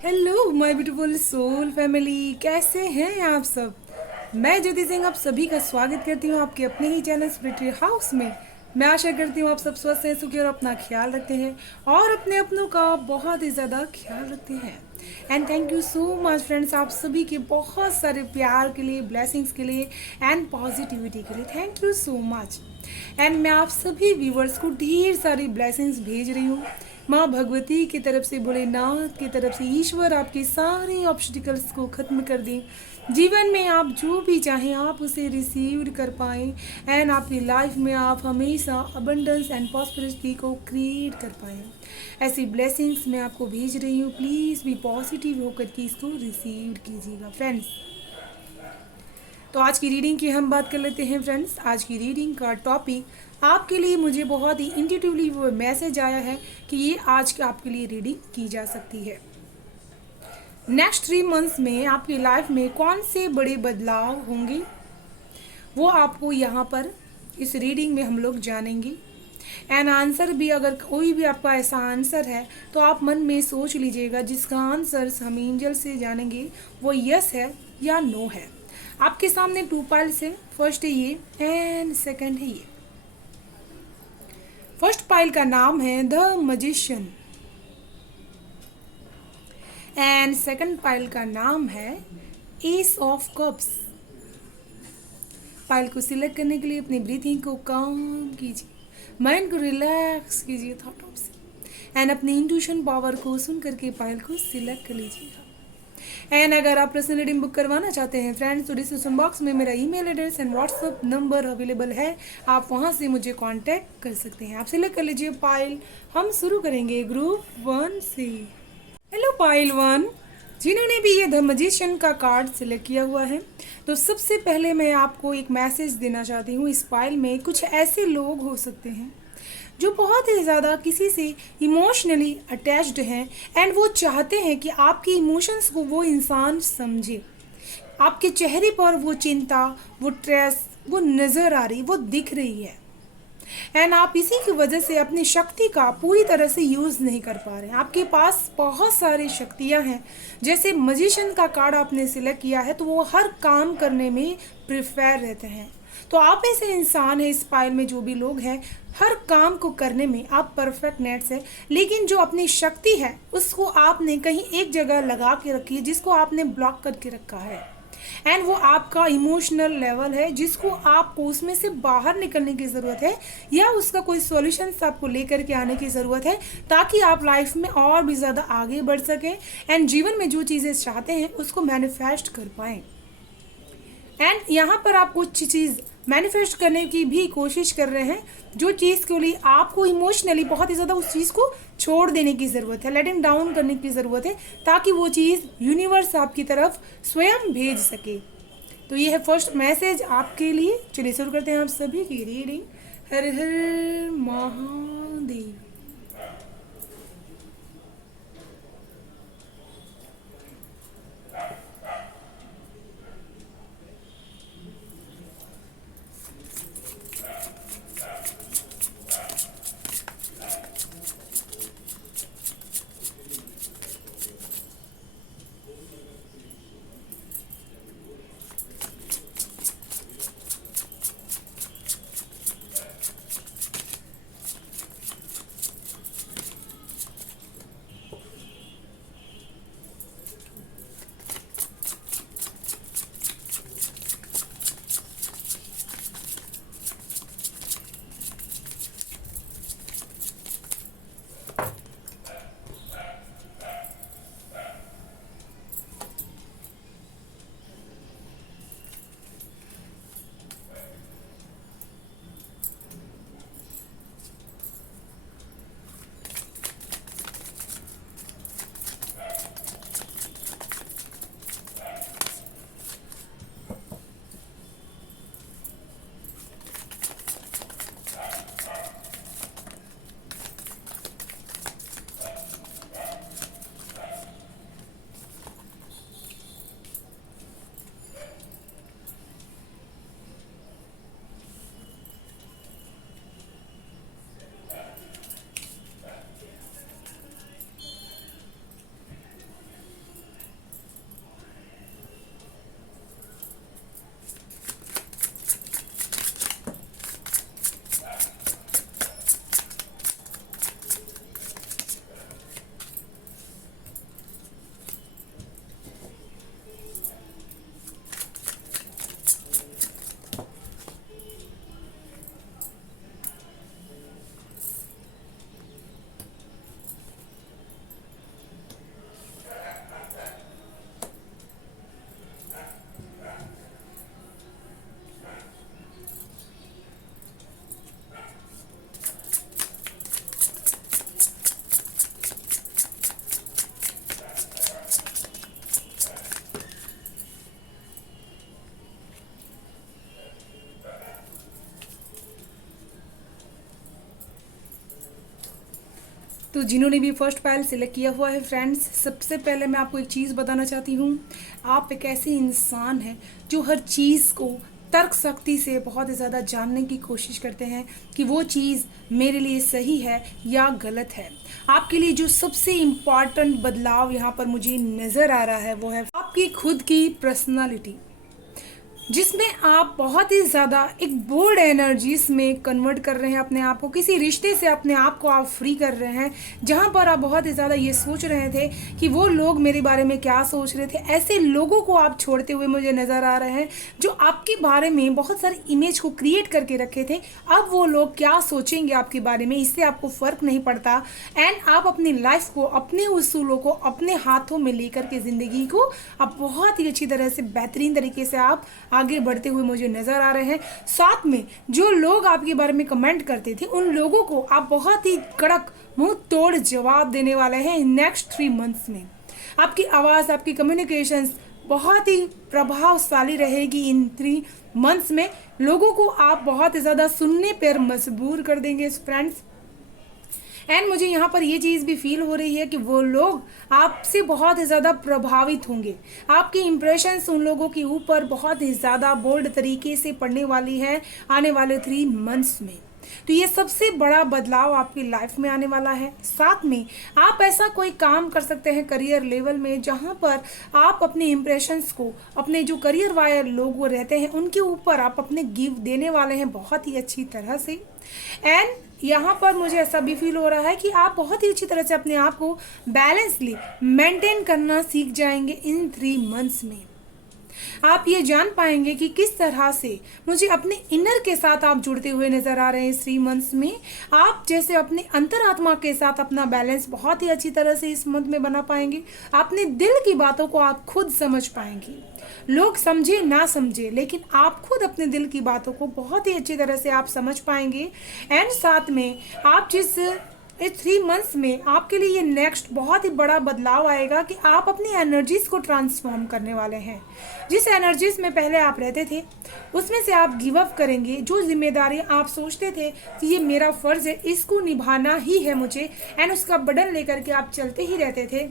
Hello my beautiful soul family, कैसे हैं आप सब। मैं ज्योति सिंह आप सभी का स्वागत करती हूँ आपके अपने ही चैनल स्पिरिचुअल हाउस में। मैं आशा करती हूँ आप सब स्वस्थ हैं, सुखी और अपना ख्याल रखते हैं और अपने अपनों का बहुत ही ज़्यादा ख्याल रखते हैं। And thank you so much friends, आप सभी के बहुत सारे प्यार के लिए, ब्लेसिंग्स के लिए एंड पॉजिटिविटी के लिए thank you so much. And मैं आप सभी व्यूवर्स को ढेर सारी ब्लेसिंग्स भेज रही हूँ। माँ भगवती की तरफ से, भोलेनाथ की तरफ से, ईश्वर आपके सारे ऑब्स्टिकल्स को ख़त्म कर दें। जीवन में आप जो भी चाहें आप उसे रिसीव कर पाएँ एंड आपकी लाइफ में आप हमेशा अबंडेंस एंड प्रॉस्पेरिटी को क्रिएट कर पाएँ। ऐसी ब्लेसिंग्स मैं आपको भेज रही हूँ, प्लीज़ भी पॉजिटिव होकर के इसको रिसीव कीजिएगा फ्रेंड्स। तो आज की रीडिंग की हम बात कर लेते हैं फ्रेंड्स। आज की रीडिंग का टॉपिक आपके लिए, मुझे बहुत ही इंट्यूटिवली वो मैसेज आया है कि ये आज के आपके लिए रीडिंग की जा सकती है। नेक्स्ट 3 मंथ्स में आपकी लाइफ में कौन से बड़े बदलाव होंगे वो आपको यहाँ पर इस रीडिंग में हम लोग जानेंगे। एंड आंसर भी, अगर कोई भी आपका ऐसा आंसर है तो आप मन में सोच लीजिएगा जिसका आंसर हम एंजल से जानेंगे वो यस है या नो है। आपके सामने 2 पाइल्स है, फर्स्ट है ये एंड सेकंड है ये। फर्स्ट पाइल का नाम है the magician and second pile का नाम है एस ऑफ कप्स। पाइल को सिलेक्ट करने के लिए अपनी ब्रीथिंग को काम कीजिए, माइंड को रिलैक्स कीजिए थॉटों से एंड अपनी इंट्यूशन पावर को सुन करके पाइल को सिलेक्ट कर लीजिएगा। एंड अगर आप पर्सनल रीडिंग बुक करवाना चाहते हैं फ्रेंड्स तो डिस्क्रिप्शन बॉक्स में मेरा email address and WhatsApp number available है, आप वहां से मुझे कांटेक्ट कर सकते हैं। आप सिलेक्ट कर लीजिए पाइल। हम शुरू करेंगे ग्रुप 1 से। हेलो पाइल 1, जिन्होंने भी ये द मजिशियन का कार्ड सिलेक्ट किया हुआ है, तो सबसे पहले मैं आपको एक मैसेज देना चाहती हूँ। इस पाइल में कुछ ऐसे लोग हो सकते हैं जो बहुत ही ज़्यादा किसी से इमोशनली अटैच्ड हैं एंड वो चाहते हैं कि आपकी इमोशंस को वो इंसान समझे। आपके चेहरे पर वो चिंता, वो स्ट्रेस, वो नज़र आ रही, वो दिख रही है एंड आप इसी की वजह से अपनी शक्ति का पूरी तरह से यूज़ नहीं कर पा रहे हैं। आपके पास बहुत सारी शक्तियां हैं, जैसे मजिशियन का कार्ड आपने सिलेक्ट किया है तो वो हर काम करने में प्रिफेयर रहते हैं। तो आप ऐसे इंसान हैं, इस पाइल में जो भी लोग हैं, हर काम को करने में आप परफेक्ट नेट्स है, लेकिन जो अपनी शक्ति है उसको आपने कहीं एक जगह लगा के रखी है, जिसको आपने ब्लॉक करके रखा है एंड वो आपका इमोशनल लेवल है जिसको आपको उसमें से बाहर निकलने की ज़रूरत है या उसका कोई सॉल्यूशन आपको लेकर के आने की ज़रूरत है, ताकि आप लाइफ में और भी ज़्यादा आगे बढ़ सकें एंड जीवन में जो चीज़ें चाहते हैं उसको मैनिफेस्ट कर पाएँ। एंड यहाँ पर आप कुछ चीज़ मैनिफेस्ट करने की भी कोशिश कर रहे हैं, जो चीज़ के लिए आपको इमोशनली बहुत ही ज़्यादा उस चीज़ को छोड़ देने की ज़रूरत है, लेटिंग डाउन करने की ज़रूरत है, ताकि वो चीज़ यूनिवर्स आपकी तरफ स्वयं भेज सके। तो ये है फर्स्ट मैसेज आपके लिए। चलिए शुरू करते हैं आप सभी की रीडिंग। हर हर महादेव। तो जिन्होंने भी फर्स्ट पायल सिलेक्ट किया हुआ है फ्रेंड्स, सबसे पहले मैं आपको एक चीज़ बताना चाहती हूँ। आप एक ऐसे इंसान हैं जो हर चीज़ को तर्क शक्ति से बहुत ज़्यादा जानने की कोशिश करते हैं कि वो चीज़ मेरे लिए सही है या गलत है। आपके लिए जो सबसे इम्पॉर्टेंट बदलाव यहाँ पर मुझे नज़र आ रहा है वो है आपकी खुद की पर्सनालिटी, जिसमें आप बहुत ही ज़्यादा एक बोल्ड एनर्जीज में कन्वर्ट कर रहे हैं अपने आप को। किसी रिश्ते से अपने आप को आप फ्री कर रहे हैं जहां पर आप बहुत ही ज़्यादा ये सोच रहे थे कि वो लोग मेरे बारे में क्या सोच रहे थे। ऐसे लोगों को आप छोड़ते हुए मुझे नज़र आ रहे हैं जो आपके बारे में बहुत सारी इमेज को क्रिएट करके रखे थे। अब वो लोग क्या सोचेंगे आपके बारे में, इससे आपको फ़र्क नहीं पड़ता। एंड आप अपनी लाइफ को, अपने उसूलों को अपने हाथों में लेकर के ज़िंदगी को आप बहुत ही अच्छी तरह से, बेहतरीन तरीके से आप आगे बढ़ते हुए मुझे नजर आ रहे हैं। साथ में जो लोग आपके बारे में कमेंट करते थे उन लोगों को आप बहुत ही कड़क मुंह तोड़ जवाब देने वाले हैं नेक्स्ट 3 मंथ्स में। आपकी आवाज़, आपकी कम्युनिकेशंस बहुत ही प्रभावशाली रहेगी इन 3 मंथ्स में। लोगों को आप बहुत ही ज़्यादा सुनने पर मजबूर कर देंगे फ्रेंड्स। एंड मुझे यहाँ पर ये चीज़ भी फील हो रही है कि वो लोग आपसे बहुत ही ज़्यादा प्रभावित होंगे। आपकी इम्प्रेशंस उन लोगों के ऊपर बहुत ही ज़्यादा बोल्ड तरीके से पड़ने वाली है आने वाले 3 मंथ्स में। तो ये सबसे बड़ा बदलाव आपकी लाइफ में आने वाला है। साथ में आप ऐसा कोई काम कर सकते हैं करियर लेवल में जहां पर आप अपने इम्प्रेशंस को, अपने जो करियर वायर लोग रहते हैं उनके ऊपर आप अपने गिव देने वाले हैं बहुत ही अच्छी तरह से। एंड यहाँ पर मुझे ऐसा भी फील हो रहा है कि आप बहुत ही अच्छी तरह से अपने आप को बैलेंसली मेंटेन करना सीख जाएंगे इन 3 मंथ्स में। आप ये जान पाएंगे कि किस तरह से मुझे अपने इनर के साथ आप जुड़ते हुए नजर आ रहे हैं इस 3 मंथ्स में। आप जैसे अपने अंतरात्मा के साथ अपना बैलेंस बहुत ही अच्छी तरह से इस मंथ में बना पाएंगे। अपने दिल की बातों को आप खुद समझ पाएंगे। लोग समझे ना समझे, लेकिन आप खुद अपने दिल की बातों को बहुत ही अच्छी तरह से आप समझ पाएंगे। एंड साथ में आप जिस इस 3 मंथ्स में आपके लिए ये नेक्स्ट बहुत ही बड़ा बदलाव आएगा कि आप अपनी एनर्जीज को ट्रांसफॉर्म करने वाले हैं। जिस एनर्जीज में पहले आप रहते थे उसमें से आप गिव अप करेंगे। जो जिम्मेदारी आप सोचते थे कि ये मेरा फर्ज है, इसको निभाना ही है मुझे, एंड उसका बर्डन लेकर के आप चलते ही रहते थे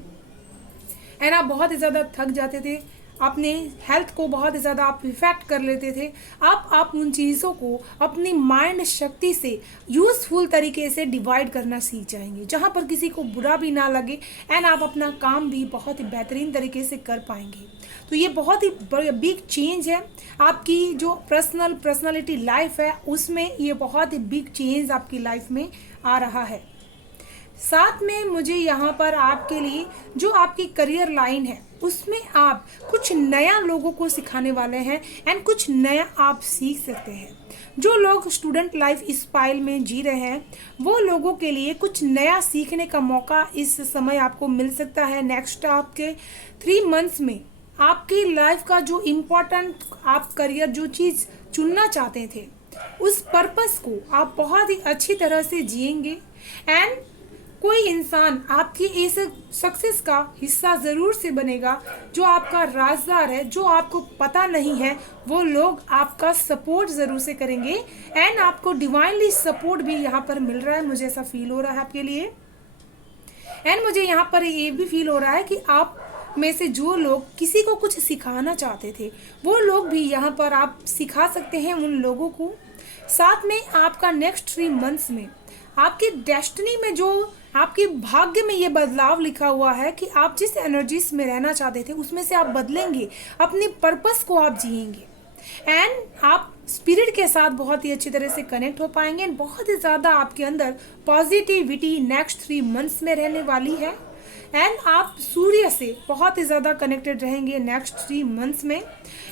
एंड आप बहुत ही ज़्यादा थक जाते थे, अपने हेल्थ को बहुत ज़्यादा आप इफेक्ट कर लेते थे। अब आप उन चीज़ों को अपनी माइंड शक्ति से यूज़फुल तरीके से डिवाइड करना सीख जाएंगे जहाँ पर किसी को बुरा भी ना लगे एंड आप अपना काम भी बहुत ही बेहतरीन तरीके से कर पाएंगे। तो ये बहुत ही बिग चेंज है आपकी जो पर्सनालिटी लाइफ है उसमें। ये बहुत ही बिग चेंज आपकी लाइफ में आ रहा है। साथ में मुझे यहाँ पर आपके लिए जो आपकी करियर लाइन है उसमें आप कुछ नया लोगों को सिखाने वाले हैं एंड कुछ नया आप सीख सकते हैं। जो लोग स्टूडेंट लाइफ इस पाइल में जी रहे हैं वो लोगों के लिए कुछ नया सीखने का मौका इस समय आपको मिल सकता है। नेक्स्ट आपके 3 मंथ्स में आपकी लाइफ का जो इम्पोर्टेंट आप करियर जो चीज़ चुनना चाहते थे उस पर्पस को आप बहुत ही अच्छी तरह से जिएंगे। एंड कोई इंसान आपकी इस सक्सेस का हिस्सा ज़रूर से बनेगा। जो आपका राजदार है, जो आपको पता नहीं है, वो लोग आपका सपोर्ट ज़रूर से करेंगे एंड आपको डिवाइनली सपोर्ट भी यहाँ पर मिल रहा है। मुझे ऐसा फील हो रहा है आपके लिए। एंड मुझे यहाँ पर ये भी फील हो रहा है कि आप में से जो लोग किसी को कुछ सिखाना चाहते थे वो लोग भी यहाँ पर आप सिखा सकते हैं उन लोगों को। साथ में आपका नेक्स्ट 3 मंथ्स में आपकी डेस्टिनी में, जो आपके भाग्य में ये बदलाव लिखा हुआ है कि आप जिस एनर्जीज में रहना चाहते थे उसमें से आप बदलेंगे, अपने पर्पस को आप जिएंगे एंड आप स्पिरिट के साथ बहुत ही अच्छी तरह से कनेक्ट हो पाएंगे एंड बहुत ही ज़्यादा आपके अंदर पॉजिटिविटी नेक्स्ट 3 मंथ्स में रहने वाली है। एंड आप सूर्य से बहुत ही ज़्यादा कनेक्टेड रहेंगे नेक्स्ट 3 मंथ्स में।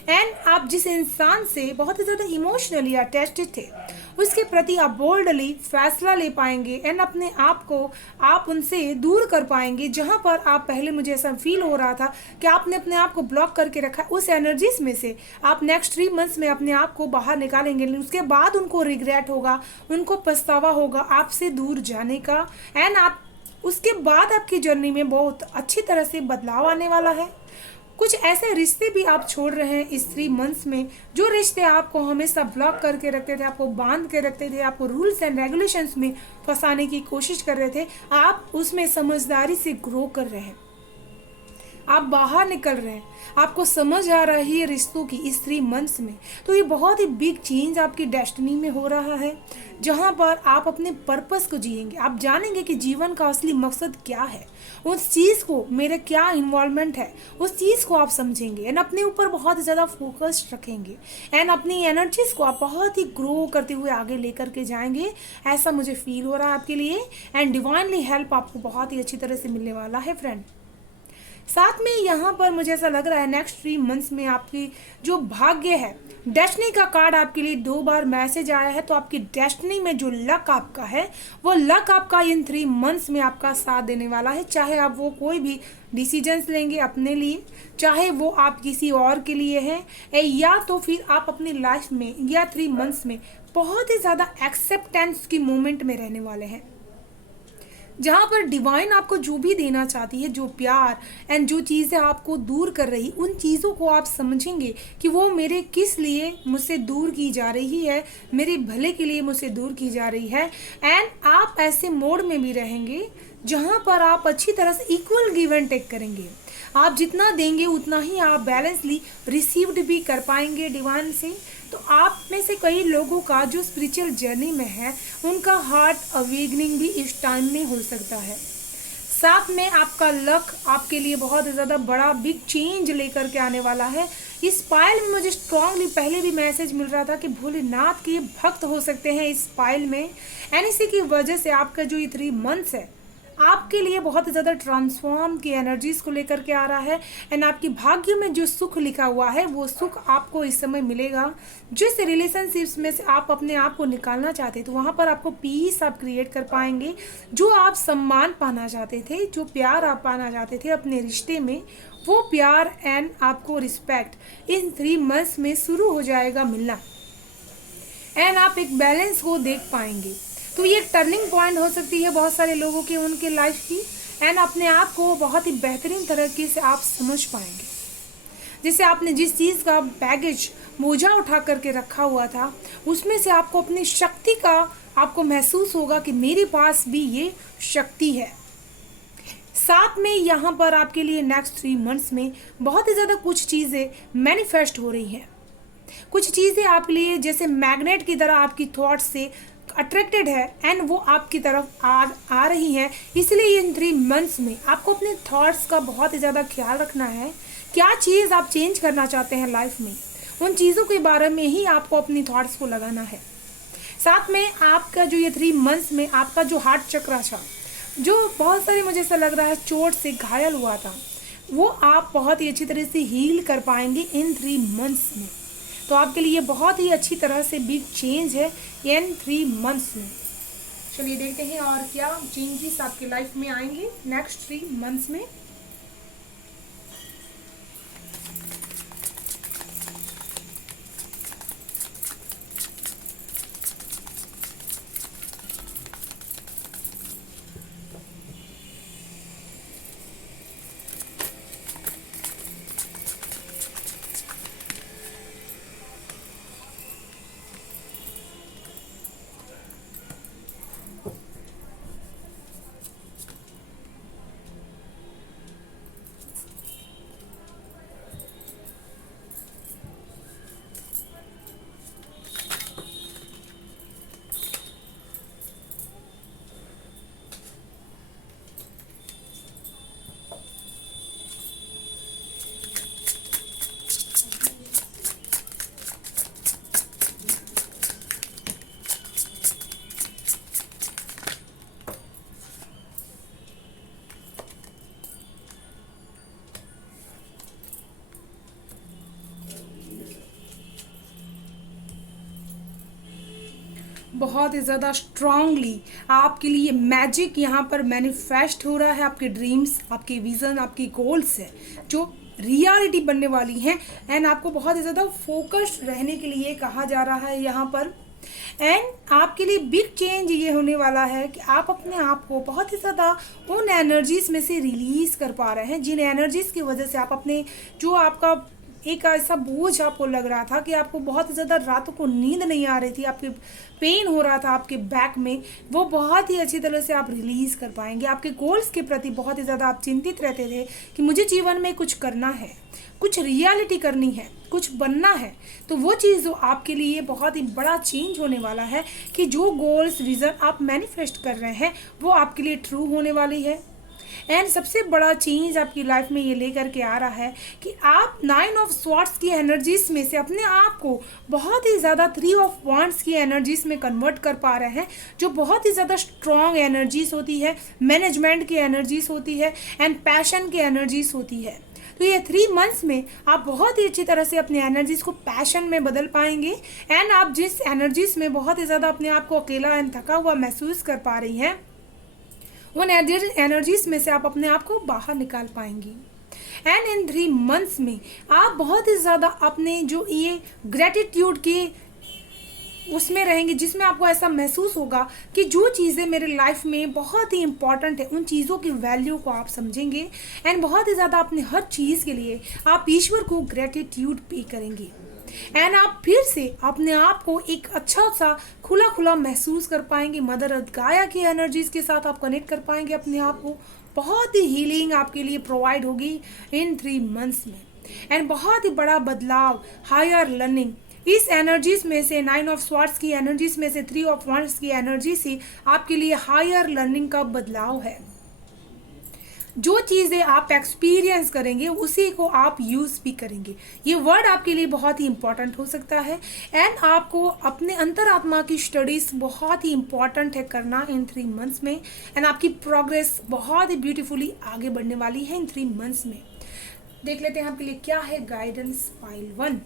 एंड आप जिस इंसान से बहुत ही ज़्यादा इमोशनली अटैच्ड थे उसके प्रति आप बोल्डली फैसला ले पाएंगे एंड अपने आप को आप उनसे दूर कर पाएंगे। जहां पर आप पहले, मुझे ऐसा फील हो रहा था कि आपने अपने आप को ब्लॉक करके रखा है, उस एनर्जीज में से आप नेक्स्ट 3 मंथ्स में अपने आप को बाहर निकालेंगे। उसके बाद उनको रिग्रेट होगा, उनको पछतावा होगा आपसे दूर जाने का एंड आप उसके बाद आपकी जर्नी में बहुत अच्छी तरह से बदलाव आने वाला है। कुछ ऐसे रिश्ते भी आप छोड़ रहे हैं इस 3 मंथ्स में, जो रिश्ते आपको हमेशा ब्लॉक करके रखते थे, आपको बांध के रखते थे, आपको रूल्स एंड रेगुलेशंस में फंसाने की कोशिश कर रहे थे। आप उसमें समझदारी से ग्रो कर रहे हैं, आप बाहर निकल रहे हैं, आपको समझ आ रही है रिश्तों की इस 3 मंथ्स में। तो ये बहुत ही बिग चेंज आपकी डेस्टिनी में हो रहा है, जहाँ पर आप अपने पर्पस को जिएंगे। आप जानेंगे कि जीवन का असली मकसद क्या है, उस चीज़ को मेरा क्या इन्वॉल्वमेंट है, उस चीज़ को आप समझेंगे एंड अपने ऊपर बहुत ज़्यादा फोकस रखेंगे एंड अपनी एनर्जीज को आप बहुत ही ग्रो करते हुए आगे लेकर के जाएंगे। ऐसा मुझे फील हो रहा है आपके लिए एंड डिवाइनली हेल्प आपको बहुत ही अच्छी तरह से मिलने वाला है फ्रेंड। साथ में यहाँ पर मुझे ऐसा लग रहा है नेक्स्ट 3 मंथ्स में आपकी जो भाग्य है, डेस्टिनी का कार्ड आपके लिए 2 बार मैसेज आया है। तो आपकी डेस्टिनी में जो लक आपका है, वो लक आपका इन 3 मंथ्स में आपका साथ देने वाला है। चाहे आप वो कोई भी डिसीजंस लेंगे अपने लिए, चाहे वो आप किसी और के लिए हैं, या तो फिर आप अपनी लाइफ में या 3 मंथ्स में बहुत ही ज़्यादा एक्सेप्टेंस की मोमेंट में रहने वाले हैं, जहाँ पर डिवाइन आपको जो भी देना चाहती है, जो प्यार एंड जो चीज़ें आपको दूर कर रही, उन चीज़ों को आप समझेंगे कि वो मेरे किस लिए मुझसे दूर की जा रही है, मेरे भले के लिए मुझसे दूर की जा रही है। एंड आप ऐसे मोड में भी रहेंगे जहाँ पर आप अच्छी तरह से इक्वल गिव एंड टेक करेंगे। आप जितना देंगे उतना ही आप बैलेंसली रिसीव्ड भी कर पाएंगे डिवाइन से। तो आप में से कई लोगों का जो स्पिरिचुअल जर्नी में है, उनका हार्ट अवेकनिंग भी इस टाइम में हो सकता है। साथ में आपका लक आपके लिए बहुत ज़्यादा बड़ा बिग चेंज लेकर के आने वाला है। इस पायल में मुझे स्ट्रांगली पहले भी मैसेज मिल रहा था कि भोलेनाथ के भक्त हो सकते हैं इस पायल में, एंड इसी की वजह से आपका जो ये 3 मंथ्स है आपके लिए बहुत ज़्यादा ट्रांसफॉर्म की एनर्जीज को लेकर के आ रहा है। एंड आपकी भाग्य में जो सुख लिखा हुआ है, वो सुख आपको इस समय मिलेगा। जिस रिलेशनशिप्स में से आप अपने आप को निकालना चाहते तो वहाँ पर आपको पीस आप क्रिएट कर पाएंगे। जो आप सम्मान पाना चाहते थे, जो प्यार आप पाना चाहते थे अपने रिश्ते में, वो प्यार एंड आपको रिस्पेक्ट इन 3 मंथ्स में शुरू हो जाएगा मिलना, एंड आप एक बैलेंस को देख पाएंगे। तो ये टर्निंग पॉइंट हो सकती है बहुत सारे लोगों की, उनके लाइफ की, एंड अपने आप को बहुत ही बेहतरीन तरीके से आप समझ पाएंगे। जैसे आपने जिस चीज़ का बैगेज बोझा उठा करके रखा हुआ था, उसमें से आपको अपनी शक्ति का आपको महसूस होगा कि मेरे पास भी ये शक्ति है। साथ में यहाँ पर आपके लिए नेक्स्ट 3 मंथ्स में बहुत ही ज़्यादा कुछ चीज़ें मैनिफेस्ट हो रही हैं। कुछ चीज़ें आपके लिए जैसे मैग्नेट की तरह आपकी थॉट्स से अट्रैक्टेड है एंड वो आपकी तरफ आ रही हैं। इसलिए इन 3 मंथ्स में आपको अपने थॉट्स का बहुत ही ज़्यादा ख्याल रखना है। क्या चीज़ आप चेंज करना चाहते हैं लाइफ में, उन चीज़ों के बारे में ही आपको अपनी थॉट्स को लगाना है। साथ में आपका जो ये 3 मंथ्स में आपका जो हार्ट चक्र था, जो बहुत सारे मुझे ऐसा लग रहा है चोट से घायल हुआ था, वो आप बहुत ही अच्छी तरह से हील कर पाएंगे इन 3 मंथ्स में। तो आपके लिए बहुत ही अच्छी तरह से बिग चेंज है इन 3 मंथ्स में। चलिए देखते हैं और क्या चेंजेस आपकी लाइफ में आएंगे नेक्स्ट 3 मंथ्स में। बहुत ही ज़्यादा स्ट्रांगली आपके लिए मैजिक यहाँ पर मैनिफेस्ट हो रहा है। आपके ड्रीम्स, आपके विज़न, आपकी गोल्स है जो रियलिटी बनने वाली हैं, एंड आपको बहुत ही ज़्यादा फोकस्ड रहने के लिए कहा जा रहा है यहाँ पर। एंड आपके लिए बिग चेंज ये होने वाला है कि आप अपने आप को बहुत ही ज़्यादा उन एनर्जीज में से रिलीज कर पा रहे हैं, जिन एनर्जीज की वजह से आप अपने जो आपका एक ऐसा बोझ आपको लग रहा था कि आपको बहुत ज़्यादा रातों को नींद नहीं आ रही थी, आपके पेन हो रहा था आपके बैक में, वो बहुत ही अच्छी तरह से आप रिलीज़ कर पाएंगे। आपके गोल्स के प्रति बहुत ही ज़्यादा आप चिंतित रहते थे कि मुझे जीवन में कुछ करना है, कुछ रियलिटी करनी है, कुछ बनना है, तो वो चीज़ जो आपके लिए बहुत ही बड़ा चेंज होने वाला है कि जो गोल्स विज़न आप मैनिफेस्ट कर रहे हैं वो आपके लिए ट्रू होने वाली है। एंड सबसे बड़ा चेंज आपकी लाइफ में ये लेकर के आ रहा है कि आप 9 ऑफ स्वॉर्ड्स की एनर्जीज में से अपने आप को बहुत ही ज़्यादा 3 ऑफ वांड्स की एनर्जीज में कन्वर्ट कर पा रहे हैं, जो बहुत ही ज़्यादा स्ट्रॉन्ग एनर्जीज होती है, मैनेजमेंट की एनर्जीज होती है एंड पैशन की एनर्जीज होती है। तो ये 3 मंथ्स में आप बहुत ही अच्छी तरह से अपनी एनर्जीज को पैशन में बदल पाएंगे। एंड आप जिस एनर्जीज में बहुत ही ज़्यादा अपने आप को अकेला एंड थका हुआ महसूस कर पा रही हैं, उन एनर्जीज में से आप अपने आप को बाहर निकाल पाएंगी। एंड इन 3 मंथ्स में आप बहुत ही ज़्यादा अपने जो ये ग्रेटिट्यूड के उसमें रहेंगे, जिसमें आपको ऐसा महसूस होगा कि जो चीज़ें मेरे लाइफ में बहुत ही इंपॉर्टेंट है उन चीज़ों की वैल्यू को आप समझेंगे। एंड बहुत ही ज़्यादा अपने हर चीज़ के लिए आप ईश्वर को ग्रेटिट्यूड पे करेंगे। एंड आप फिर से अपने आप को एक अच्छा सा खुला खुला महसूस कर पाएंगे। मदर अर्थ गाया की एनर्जीज के साथ आप कनेक्ट कर पाएंगे अपने आप को। बहुत ही हीलिंग आपके लिए प्रोवाइड होगी इन 3 मंथ्स में। एंड बहुत ही बड़ा बदलाव, हायर लर्निंग इस एनर्जीज में से 9 ऑफ स्वॉर्ड्स की एनर्जीज में से 3 ऑफ वांड्स की एनर्जी से आपके लिए हायर लर्निंग का बदलाव है। जो चीज़ें आप एक्सपीरियंस करेंगे उसी को आप यूज़ भी करेंगे। ये वर्ड आपके लिए बहुत ही इंपॉर्टेंट हो सकता है। एंड आपको अपने अंतरात्मा की स्टडीज़ बहुत ही इंपॉर्टेंट है करना इन 3 मंथ्स में। एंड आपकी प्रोग्रेस बहुत ही ब्यूटीफुली आगे बढ़ने वाली है इन 3 मंथ्स में। देख लेते हैं आपके लिए क्या है गाइडेंस पाइल 1।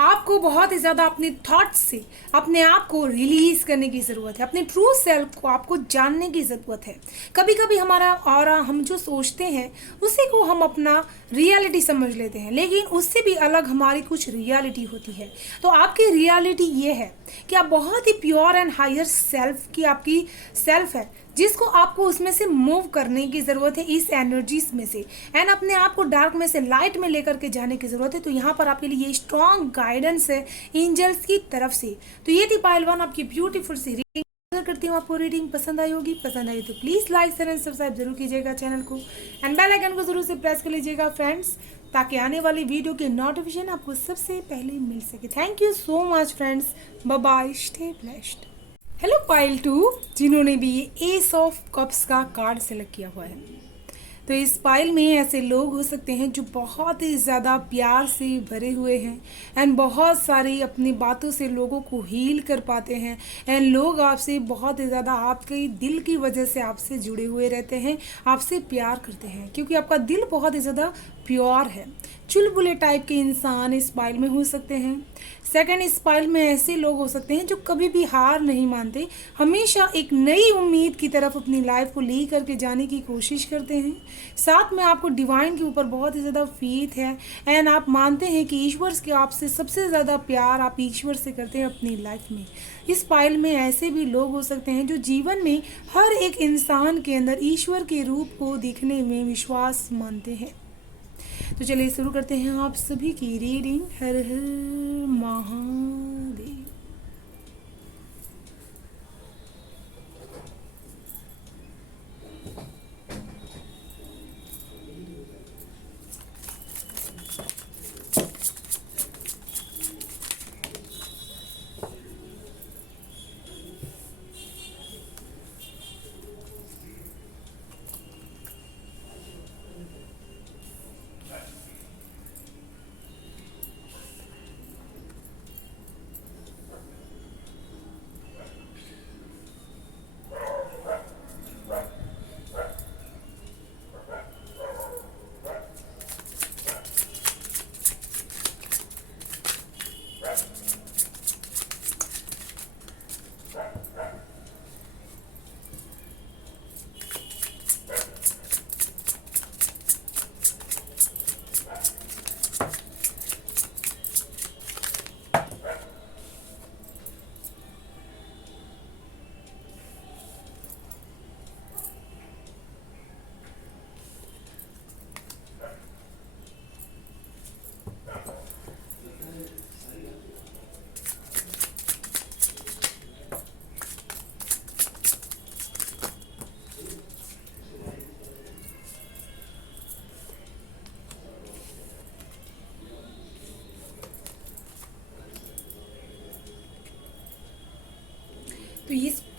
आपको बहुत ही ज़्यादा अपने थॉट्स से अपने आप को रिलीज करने की ज़रूरत है। अपने ट्रू सेल्फ को आपको जानने की ज़रूरत है। कभी कभी हमारा ऑरा, हम जो सोचते हैं उसी को हम अपना रियलिटी समझ लेते हैं, लेकिन उससे भी अलग हमारी कुछ रियलिटी होती है। तो आपकी रियलिटी ये है कि आप बहुत ही प्योर एंड हायर सेल्फ की आपकी सेल्फ है, जिसको आपको उसमें से मूव करने की ज़रूरत है इस एनर्जीज में से। एंड अपने आप को डार्क में से लाइट में लेकर के जाने की ज़रूरत है। तो यहाँ पर आपके लिए स्ट्रॉन्ग गाइडेंस है एंजल्स की तरफ से। तो ये थी पाइल 1 आपकी ब्यूटीफुल सी रीडिंग। अगर करती हूँ आपको रीडिंग पसंद आई होगी, पसंद आई तो please like share and subscribe जरूर कीजिएगा चैनल को। एंड बेल आइकन को जरूर से प्रेस कर लीजिएगा फ्रेंड्स, ताकि आने वाली वीडियो के नोटिफिकेशन आपको सबसे पहले मिल सके। Thank you so much friends, bye bye, stay blessed. Hello pile 2 जिन्होंने भी ये एस ऑफ कप्स का कार्ड सेलेक्ट किया हुआ है। तो इस पाइल में ऐसे लोग हो सकते हैं जो बहुत ही ज़्यादा प्यार से भरे हुए हैं एंड बहुत सारी अपनी बातों से लोगों को हील कर पाते हैं। एंड लोग आपसे बहुत ही ज़्यादा आपके दिल की वजह से आपसे जुड़े हुए रहते हैं, आपसे प्यार करते हैं, क्योंकि आपका दिल बहुत ही ज़्यादा प्योर है। चुलबुले टाइप के इंसान इस पाइल में हो सकते हैं। सेकंड, इस पाइल में ऐसे लोग हो सकते हैं जो कभी भी हार नहीं मानते, हमेशा एक नई उम्मीद की तरफ अपनी लाइफ को ले करके जाने की कोशिश करते हैं। साथ में आपको डिवाइन के ऊपर बहुत ही ज़्यादा फेथ है एंड आप मानते हैं कि ईश्वर के आपसे सबसे ज़्यादा प्यार आप ईश्वर से करते हैं अपनी लाइफ में। इस पाइल में ऐसे भी लोग हो सकते हैं जो जीवन में हर एक इंसान के अंदर ईश्वर के रूप को देखने में विश्वास मानते हैं। तो चलिए शुरू करते हैं आप सभी की रीडिंग। हर हर महादेव।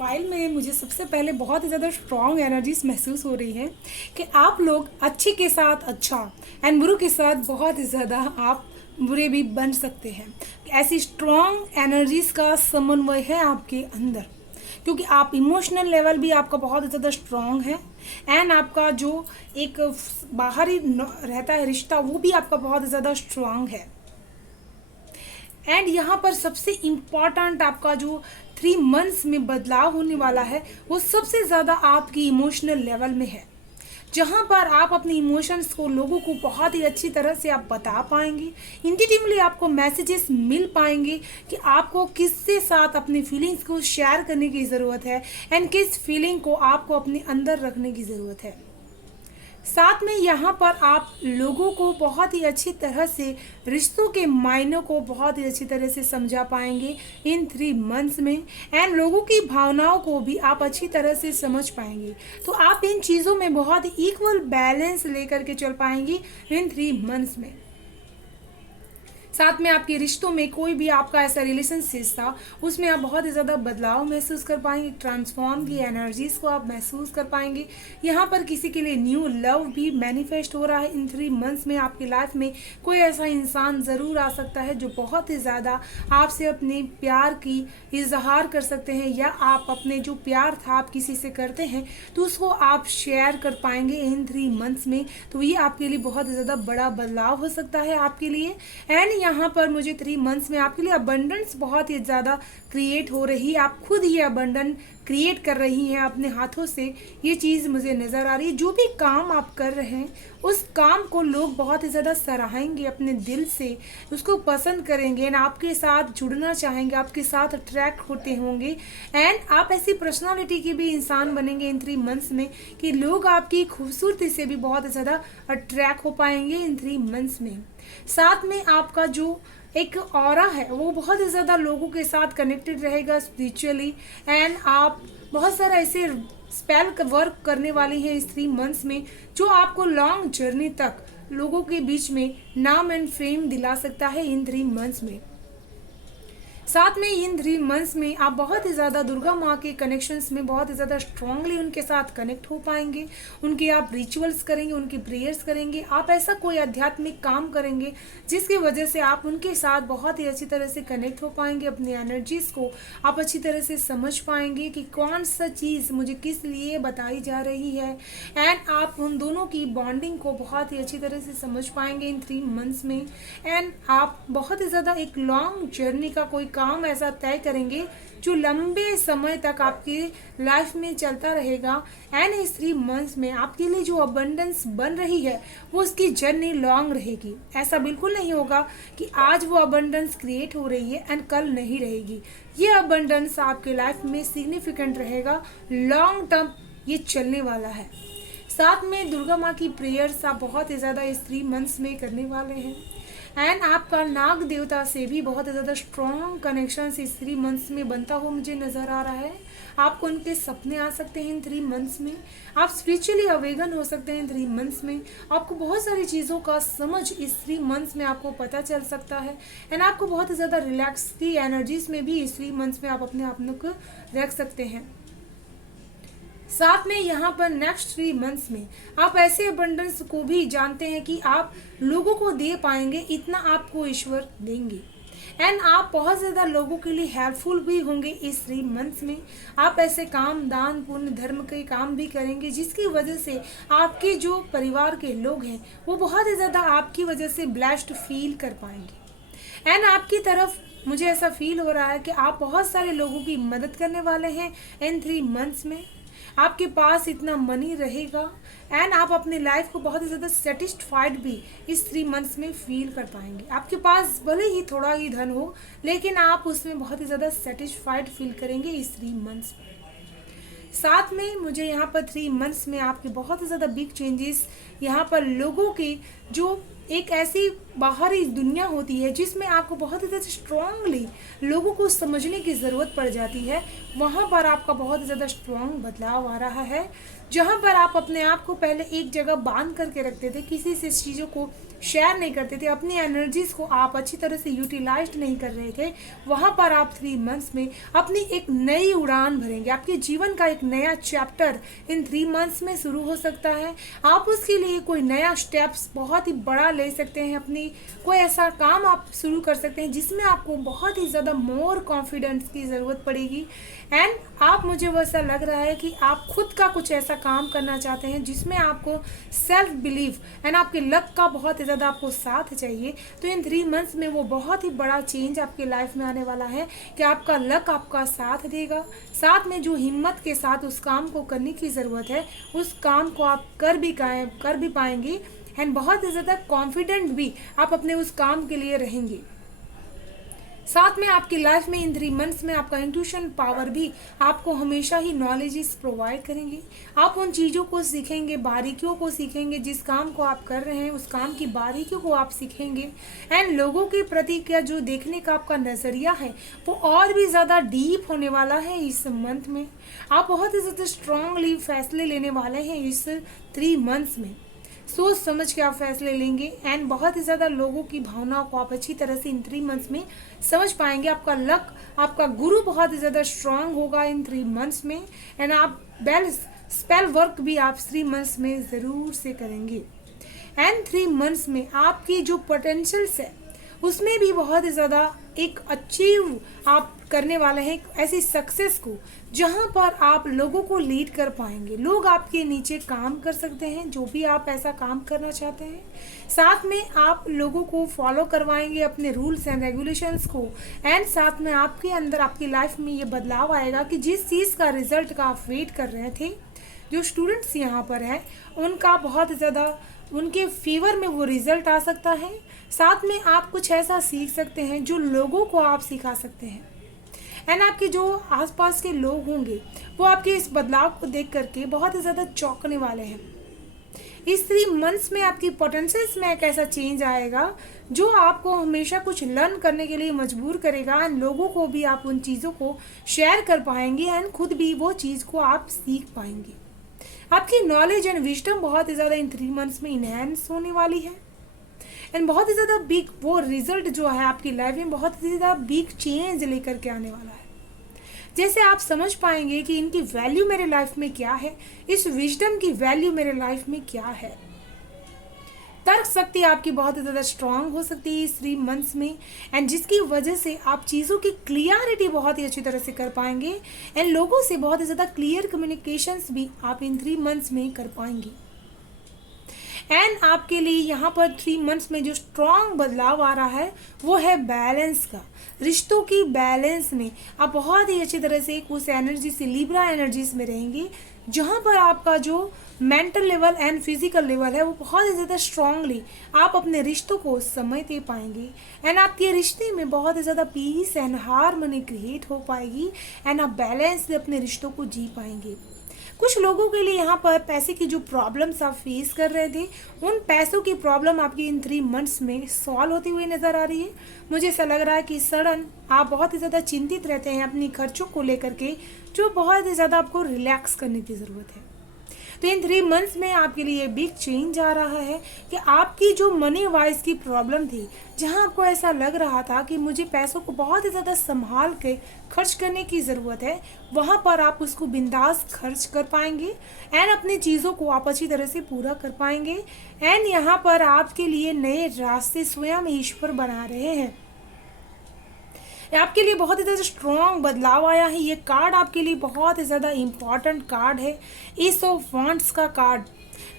पायल में मुझे सबसे पहले बहुत ही ज़्यादा स्ट्रॉन्ग एनर्जीज महसूस हो रही है कि आप लोग अच्छे के साथ अच्छा एंड बुरे के साथ बहुत ही ज़्यादा आप बुरे भी बन सकते हैं। ऐसी स्ट्रॉन्ग एनर्जीज का समन्वय है आपके अंदर, क्योंकि आप इमोशनल लेवल भी आपका बहुत ज़्यादा स्ट्रॉन्ग है एंड आपका जो एक बाहरी रहता है रिश्ता वो भी आपका बहुत ज़्यादा स्ट्रॉन्ग है। एंड यहाँ पर सबसे इम्पॉर्टेंट आपका जो 3 मंथ्स में बदलाव होने वाला है वो सबसे ज़्यादा आपकी इमोशनल लेवल में है, जहाँ पर आप अपने इमोशंस को लोगों को बहुत ही अच्छी तरह से आप बता पाएंगे। इंट्यूटिवली आपको मैसेजेस मिल पाएंगे कि आपको किसके साथ अपनी फीलिंग्स को शेयर करने की ज़रूरत है एंड किस फीलिंग को आपको अपने अंदर रखने की ज़रूरत है। साथ में यहाँ पर आप लोगों को बहुत ही अच्छी तरह से रिश्तों के मायनों को बहुत ही अच्छी तरह से समझा पाएंगे इन 3 मंथ्स में एंड लोगों की भावनाओं को भी आप अच्छी तरह से समझ पाएंगे। तो आप इन चीज़ों में बहुत ही इक्वल बैलेंस लेकर के चल पाएंगी इन 3 मंथ्स में। साथ में आपके रिश्तों में कोई भी आपका ऐसा रिलेशनशिप था उसमें आप बहुत ही ज़्यादा बदलाव महसूस कर पाएंगे, ट्रांसफॉर्म की एनर्जीज को आप महसूस कर पाएंगे। यहाँ पर किसी के लिए न्यू लव भी मैनिफेस्ट हो रहा है इन 3 मंथ्स में। आपकी लाइफ में कोई ऐसा इंसान ज़रूर आ सकता है जो बहुत ही ज़्यादा आपसे अपने प्यार की इजहार कर सकते हैं, या आप अपने जो प्यार था आप किसी से करते हैं तो उसको आप शेयर कर पाएंगे इन 3 मंथ्स में। तो ये आपके लिए बहुत ही ज़्यादा बड़ा बदलाव हो सकता है आपके लिए। एंड यहाँ पर मुझे 3 मंथ्स में आपके लिए अबंडेंस बहुत ही ज़्यादा क्रिएट हो रही है। आप खुद ही अबंडेंस क्रिएट कर रही हैं अपने हाथों से, ये चीज़ मुझे नज़र आ रही है। जो भी काम आप कर रहे हैं उस काम को लोग बहुत ही ज़्यादा सराहेंगे, अपने दिल से उसको पसंद करेंगे एंड आपके साथ जुड़ना चाहेंगे, आपके साथ अट्रैक्ट होते होंगे एंड आप ऐसी पर्सनालिटी के भी इंसान बनेंगे इन 3 मंथ्स में कि लोग आपकी खूबसूरती से भी बहुत ज़्यादा अट्रैक्ट हो पाएंगे इन 3 मंथ्स में। साथ में आपका जो एक ऑरा है वो बहुत ही ज़्यादा लोगों के साथ कनेक्टेड रहेगा स्पिरिचुअली एंड आप बहुत सारा ऐसे स्पेल वर्क करने वाली हैं इस 3 मंथ्स में जो आपको लॉन्ग जर्नी तक लोगों के बीच में नाम एंड फेम दिला सकता है इन 3 मंथ्स में। साथ में इन 3 मंथ्स में आप बहुत ही ज़्यादा दुर्गा माँ के कनेक्शंस में बहुत ही ज़्यादा स्ट्रांगली उनके साथ कनेक्ट हो पाएंगे। उनके आप रिचुअल्स करेंगे, उनकी प्रेयर्स करेंगे, आप ऐसा कोई आध्यात्मिक काम करेंगे जिसकी वजह से आप उनके साथ बहुत ही अच्छी तरह से कनेक्ट हो पाएंगे। अपनी एनर्जीज़ को आप अच्छी तरह से समझ पाएंगे कि कौन सा चीज़ मुझे किस लिए बताई जा रही है एंड आप उन दोनों की बॉन्डिंग को बहुत ही अच्छी तरह से समझ पाएंगे इन 3 मंथ्स में। एंड आप बहुत ही ज़्यादा एक लॉन्ग जर्नी का कोई काम ऐसा तय करेंगे जो लंबे समय तक आपकी लाइफ में चलता रहेगा एंड इस 3 मंथ्स में आपके लिए जो अबंडेंस बन रही है वो उसकी जर्नी लॉन्ग रहेगी। ऐसा बिल्कुल नहीं होगा कि आज वो अबंडेंस क्रिएट हो रही है एंड कल नहीं रहेगी। ये अबंडेंस आपके लाइफ में सिग्निफिकेंट रहेगा, लॉन्ग टर्म ये चलने वाला है। साथ में दुर्गा माँ की प्रेयर्स आप बहुत ही ज़्यादा इस 3 मंथ्स में करने वाले हैं एंड आपका नाग देवता से भी बहुत ज़्यादा स्ट्रॉन्ग कनेक्शन इस 3 मंथ्स में बनता हुआ मुझे नज़र आ रहा है। आपको उनके सपने आ सकते हैं इन 3 मंथ्स में, आप स्पिरिचुअली अवेगन हो सकते हैं इन 3 मंथ्स में। आपको बहुत सारी चीज़ों का समझ इस 3 मंथ्स में आपको पता चल सकता है एंड आपको बहुत ही ज़्यादा रिलैक्स की एनर्जीज में भी इस 3 मंथ्स में आप अपने आप को रख सकते हैं। साथ में यहाँ पर नेक्स्ट 3 मंथ्स में आप ऐसे अबंडेंस को भी जानते हैं कि आप लोगों को दे पाएंगे, इतना आपको ईश्वर देंगे एंड आप बहुत ज़्यादा लोगों के लिए हेल्पफुल भी होंगे इस 3 मंथ्स में। आप ऐसे काम, दान, पुण्य, धर्म के काम भी करेंगे जिसकी वजह से आपके जो परिवार के लोग हैं वो बहुत ही ज़्यादा आपकी वजह से ब्लेस्ड फील कर पाएंगे एंड आपकी तरफ मुझे ऐसा फील हो रहा है कि आप बहुत सारे लोगों की मदद करने वाले हैं इन 3 मंथ्स में। आपके पास इतना मनी रहेगा एंड आप अपनी लाइफ को बहुत ही ज़्यादा सेटिस्फाइड भी इस 3 मंथ्स में फील कर पाएंगे। आपके पास भले ही थोड़ा ही धन हो लेकिन आप उसमें बहुत ही ज़्यादा सेटिस्फाइड फील करेंगे इस 3 मंथ्स में। साथ में मुझे यहाँ पर 3 मंथ्स में आपके बहुत ही ज़्यादा बिग चेंजेस यहाँ पर लोगों के जो एक ऐसी बाहरी दुनिया होती है जिसमें आपको बहुत ही ज़्यादा स्ट्रांगली लोगों को समझने की ज़रूरत पड़ जाती है। वहाँ पर आपका बहुत ही ज़्यादा स्ट्रांग बदलाव आ रहा है। जहाँ पर आप अपने आप को पहले एक जगह बांध करके रखते थे, किसी से चीज़ों को शेयर नहीं करते थे, अपनी एनर्जीज को आप अच्छी तरह से यूटिलाइज नहीं कर रहे थे, वहाँ पर आप 3 मंथ्स में अपनी एक नई उड़ान भरेंगे। आपके जीवन का एक नया चैप्टर इन 3 मंथ्स में शुरू हो सकता है। आप उसके लिए कोई नया स्टेप्स बहुत ही बड़ा ले सकते हैं, अपनी कोई ऐसा काम आप शुरू कर सकते हैं जिसमें आपको बहुत ही ज़्यादा मोर कॉन्फिडेंस की ज़रूरत पड़ेगी। एंड आप, मुझे वैसा लग रहा है कि आप खुद का कुछ ऐसा काम करना चाहते हैं जिसमें आपको सेल्फ बिलीव एंड आपके लक का बहुत ही ज़्यादा आपको साथ चाहिए। तो इन 3 मंथ्स में वो बहुत ही बड़ा चेंज आपके लाइफ में आने वाला है कि आपका लक आपका साथ देगा। साथ में जो हिम्मत के साथ उस काम को करने की ज़रूरत है, उस काम को आप कर भी पाएंगे। एंड बहुत ही ज़्यादा कॉन्फिडेंट भी आप अपने उस काम के लिए रहेंगे। साथ में आपकी लाइफ में इन 3 मंथ्स में आपका इंट्यूशन पावर भी आपको हमेशा ही नॉलेजेस प्रोवाइड करेंगे। आप उन चीज़ों को सीखेंगे, बारीकियों को सीखेंगे, जिस काम को आप कर रहे हैं उस काम की बारीकियों को आप सीखेंगे। एंड लोगों के प्रति क्या जो देखने का आपका नज़रिया है वो और भी ज़्यादा डीप होने वाला है इस मंथ में। आप बहुत ही ज़्यादा स्ट्रांगली फैसले लेने वाले हैं इस 3 मंथ्स में। सोच समझ के आप फैसले लेंगे एंड बहुत ही ज़्यादा लोगों की भावनाओं को आप अच्छी तरह से इन 3 मंथ्स में समझ पाएंगे। आपका लक, आपका गुरु बहुत ही ज़्यादा स्ट्रांग होगा इन 3 मंथ्स में। एंड आप स्पेल वर्क भी आप 3 मंथ्स में ज़रूर से करेंगे। एंड 3 मंथ्स में आपकी जो पोटेंशियल्स है उसमें भी बहुत ही ज़्यादा एक अचीव आप करने वाले हैं, ऐसी सक्सेस को जहां पर आप लोगों को लीड कर पाएंगे। लोग आपके नीचे काम कर सकते हैं, जो भी आप ऐसा काम करना चाहते हैं। साथ में आप लोगों को फॉलो करवाएंगे अपने रूल्स एंड रेगुलेशंस को। एंड साथ में आपके अंदर, आपकी लाइफ में ये बदलाव आएगा कि जिस चीज़ का रिजल्ट का आप वेट कर रहे थे, जो स्टूडेंट्स यहाँ पर हैं उनका बहुत ज़्यादा उनके फेवर में वो रिजल्ट आ सकता है। साथ में आप कुछ ऐसा सीख सकते हैं जो लोगों को आप सिखा सकते हैं। एंड आपके जो आसपास के लोग होंगे वो आपके इस बदलाव को देख करके बहुत ही ज़्यादा चौंकने वाले हैं। इस 3 मंथ्स में आपकी पोटेंशियल्स में एक ऐसा चेंज आएगा जो आपको हमेशा कुछ लर्न करने के लिए मजबूर करेगा। एंड लोगों को भी आप उन चीज़ों को शेयर कर पाएंगे एंड खुद भी वो चीज़ को आप सीख पाएंगे। आपकी नॉलेज एंड विजडम बहुत ही ज़्यादा इन 3 मंथ्स में इनहेंस होने वाली है। एंड बहुत ही ज़्यादा बिग वो रिजल्ट जो है आपकी लाइफ में बहुत ही ज़्यादा बिग चेंज लेकर के आने वाला है। जैसे आप समझ पाएंगे कि इनकी वैल्यू मेरे लाइफ में क्या है, इस विजडम की वैल्यू मेरे लाइफ में क्या है। तर्क शक्ति आपकी बहुत ही ज़्यादा स्ट्रांग हो सकती है इस 3 मंथ्स में। एंड जिसकी वजह से आप चीज़ों की क्लियरिटी बहुत ही अच्छी तरह से कर पाएंगे। एंड लोगों से बहुत ही ज़्यादा क्लियर कम्युनिकेशंस भी आप इन 3 मंथ्स में कर पाएंगे। एंड आपके लिए यहाँ पर 3 मंथ्स में जो स्ट्रॉन्ग बदलाव आ रहा है वो है बैलेंस का। रिश्तों की बैलेंस में आप बहुत ही अच्छी तरह से उस एनर्जी से, लिब्रा एनर्जीज में रहेंगे, जहाँ पर आपका जो mental level and physical level है वो बहुत ही ज़्यादा स्ट्रांगली आप अपने रिश्तों को समय दे पाएंगे। एंड आपके रिश्ते में बहुत ही ज़्यादा पीस एंड हार्मनी क्रिएट हो पाएगी। एंड आप बैलेंस से अपने रिश्तों को जी पाएंगे। कुछ लोगों के लिए यहाँ पर पैसे की जो प्रॉब्लम्स आप फेस कर रहे थे, उन पैसों की प्रॉब्लम आपकी इन 3 मंथ्स में सॉल्व होती हुई नज़र आ रही है। मुझे ऐसा लग रहा है कि सडन आप बहुत ही ज़्यादा चिंतित रहते हैं अपनी खर्चों को लेकर के, जो बहुत ही ज़्यादा आपको रिलैक्स करने की ज़रूरत है। तो इन 3 मंथ्स में आपके लिए बिग चेंज आ रहा है कि आपकी जो मनी वाइज की प्रॉब्लम थी, जहां आपको ऐसा लग रहा था कि मुझे पैसों को बहुत ही ज़्यादा संभाल के खर्च करने की ज़रूरत है, वहां पर आप उसको बिंदास खर्च कर पाएंगे। एंड अपनी चीज़ों को आप अच्छी तरह से पूरा कर पाएंगे। एंड यहाँ पर आपके लिए नए रास्ते स्वयं ईश्वर बना रहे हैं। आपके लिए बहुत ही ज़्यादा स्ट्रॉन्ग बदलाव आया है। ये कार्ड आपके लिए बहुत ही ज़्यादा इम्पॉर्टेंट कार्ड है, एस ऑफ वांड्स का कार्ड,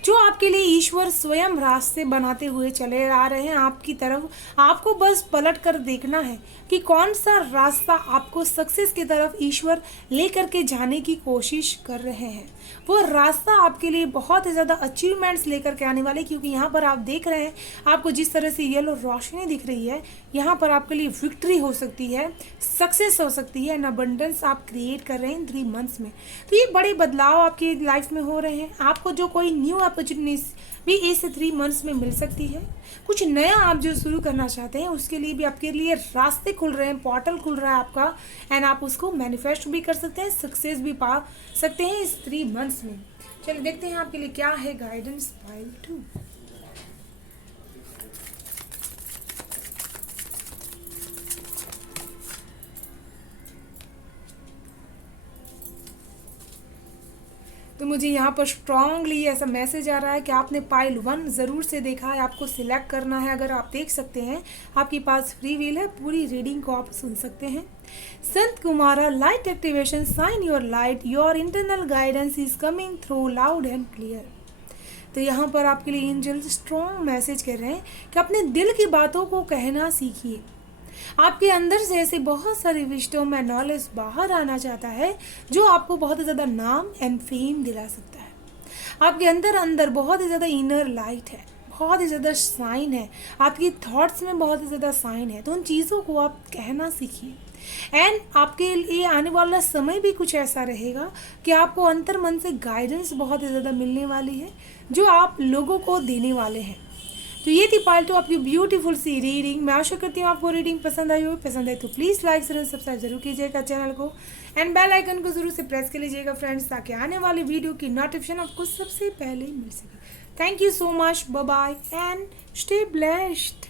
जो आपके लिए ईश्वर स्वयं रास्ते बनाते हुए चले आ रहे हैं आपकी तरफ। आपको बस पलट कर देखना है कि कौन सा रास्ता आपको सक्सेस की तरफ ईश्वर लेकर के जाने की कोशिश कर रहे हैं। वो रास्ता आपके लिए बहुत ही ज़्यादा अचीवमेंट्स लेकर के आने वाले, क्योंकि यहाँ पर आप देख रहे हैं आपको जिस तरह से येलो रोशनी दिख रही है, यहाँ पर आपके लिए विक्ट्री हो सकती है, सक्सेस हो सकती है, एंड अबंडेंस आप क्रिएट कर रहे हैं 3 मंथ्स में। तो ये बड़े बदलाव आपकी लाइफ में हो रहे हैं। आपको जो कोई न्यू भी इस 3 मंथ्स में मिल सकती है। कुछ नया आप जो शुरू करना चाहते हैं उसके लिए भी आपके लिए रास्ते खुल रहे हैं, पोर्टल खुल रहा है आपका, एंड आप उसको मैनिफेस्ट भी कर सकते हैं, सक्सेस भी पा सकते हैं इस 3 मंथ्स में। चलिए देखते हैं आपके लिए क्या है गाइडेंस पाइल 2। तो मुझे यहाँ पर स्ट्रांगली ऐसा मैसेज आ रहा है कि आपने पाइल 1 ज़रूर से देखा है, आपको सिलेक्ट करना है। अगर आप देख सकते हैं आपके पास फ्री विल है, पूरी रीडिंग को आप सुन सकते हैं। Sanat Kumara light activation, shine your light, your internal guidance is coming through loud and clear. तो यहाँ पर आपके लिए एंजल्स स्ट्रॉन्ग मैसेज कर रहे हैं कि अपने दिल की बातों को कहना सीखिए। आपके अंदर से ऐसे बहुत सारे विजडम एंड नॉलेज बाहर आना चाहता है जो आपको बहुत ही ज़्यादा नाम एंड फेम दिला सकता है। आपके अंदर बहुत ही ज़्यादा इनर लाइट है, बहुत ही ज़्यादा साइन है, आपकी थॉट्स में बहुत ही ज़्यादा साइन है। तो उन चीज़ों को आप कहना सीखिए। एंड आपके लिए आने वाला समय भी कुछ ऐसा रहेगा कि आपको अंतर मन से गाइडेंस बहुत ही ज़्यादा मिलने वाली है जो आप लोगों को देने वाले हैं। तो ये थी पार्ट 2 आपकी ब्यूटीफुल सी रीडिंग। मैं आशा करती हूँ आपको रीडिंग पसंद आई हो। पसंद आए तो प्लीज़ लाइक शेयर सब्सक्राइब जरूर कीजिएगा चैनल को, एंड बेल आइकन को जरूर से प्रेस कर लीजिएगा फ्रेंड्स, ताकि आने वाली वीडियो की नोटिफिकेशन आपको सबसे पहले मिल सके। Thank you so much, bye bye and stay blessed.